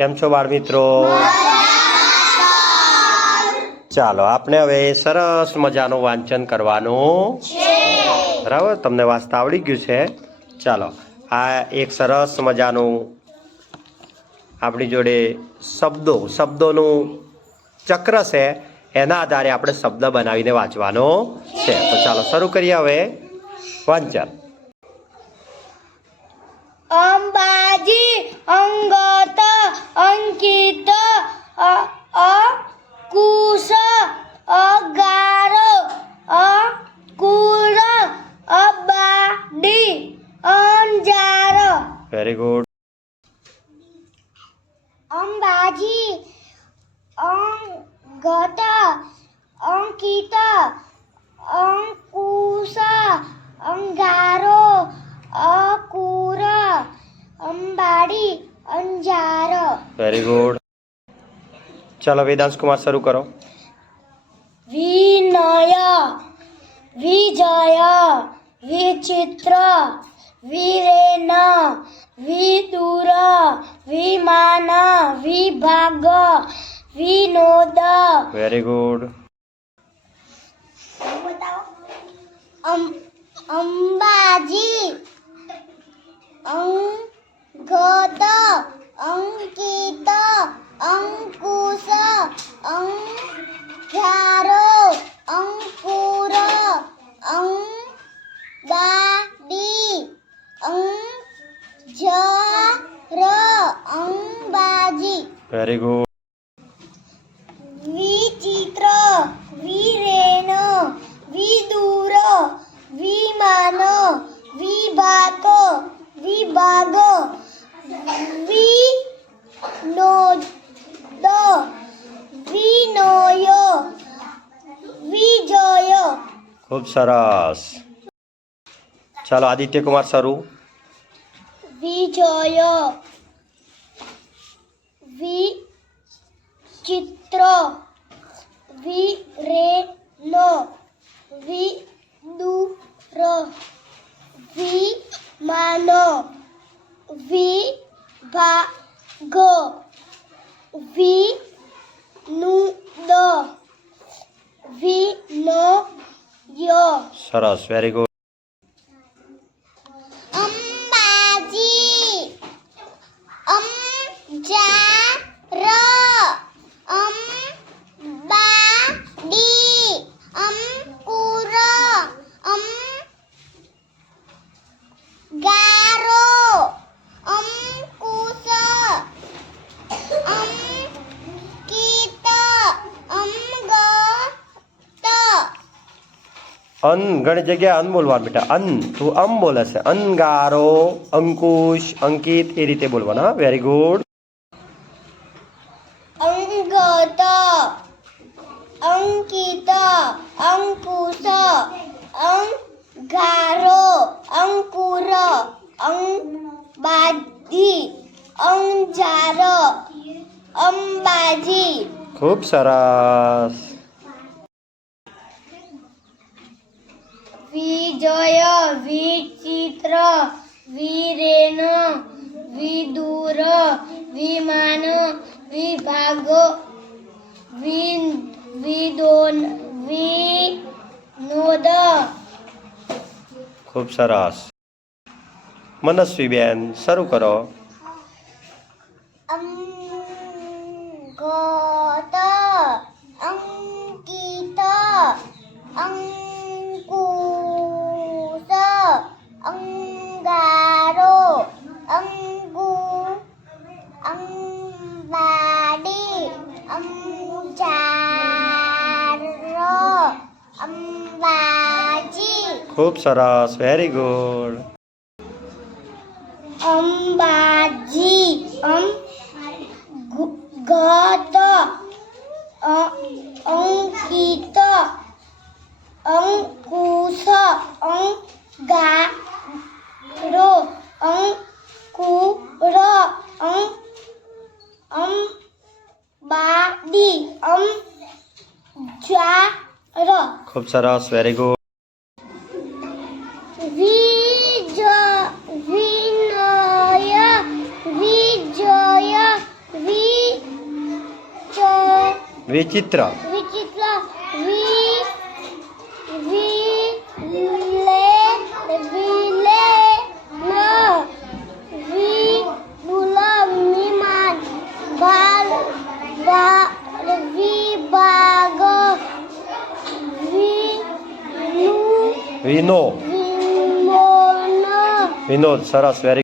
કેમ છો બાળ મિત્રો? ચાલો આપણે હવે સરસ મજાનું વાંચન કરવાનું છે. બરાબર, તમને વાંચતા આવડી ગયું છે? ચાલો, આ એક સરસ મજાનું આપણી જોડે શબ્દોનું ચક્ર છે. એના આધારે આપણે શબ્દ બનાવીને વાંચવાનો છે. તો ચાલો શરૂ કરીએ હવે વાંચન. અંબાજી, અંગત, અંકિત, અકુશ, અગારો, અકુર, અબાડી, અંજાર. Very good. અંબાજી, અંગત, અંકિત, અંકુશ, અંગારો, અકુર, અંબાડી, અંજાર. Very good. ચાલો વેદાંશ કુમાર શરૂ કરો. વિનય, વિજય, વિચિત્ર, વિરેન, વિદુર, વિમાન, વિભાગ, વિનોદ. Very good. અંબાજી, અંગત, અંકિત, અંકુશ, અંગારો, અંકુર, અંબાડી, અંજાર. અંબાજી. Very good. વિચિત્ર, વિરેન, વિદુર, વિમાન, વિભાગ, વિનોદ, વિનય, વિજય. ખૂબ સરસ. ચાલો આદિત્ય કુમાર શરૂ. વિજય, વિચિત્ર, વિરેન, વિદુર, વિમાન, વિભાગ, વિનોદ, વિનય. સરસ, વેરી ગુડ. અંબાજી, અંજાર, અંબાડી, અંકુર, અંગારો, અંકુશ, અંકિત, અંગત. અન ઘણી જગ્યાએ અન બોલવાનું બેટા. અન તું અમ બોલે છે. અંગારો, અંકુશ, અંકિત એ રીતે બોલવાનું. હા, વેરી ગુડ. અંગત, અંકિત, અંકુશ, અંગારો, અંકુર, અંબાડી, અંજાર. અંબાજી. ખૂબ સરસ. વિજય, વિચિત્ર, વિરેન, વિદુર, વિમાન, વિભાગ, વિનોદ. ખૂબ સરસ. મનસ્વીબેન શરૂ કરો. અંગત, અંકિત, અંકુશ, અંગારો, અંબાડી, અંજાર. અંબાજી. ખૂબ સરસ, વેરી ગુડ. અંબાજી, અંગત, અંકિત, અંકુશ, અંગારો, અંકુર, અંબાડી, અંજાર. ખૂબ સરસ, વેરી ગુડ. વિનય, વિજય, વિ વિચિત્ર વિચિત્ર વિલે વિમાન વિભાગ વિનોદ સરસ વેરી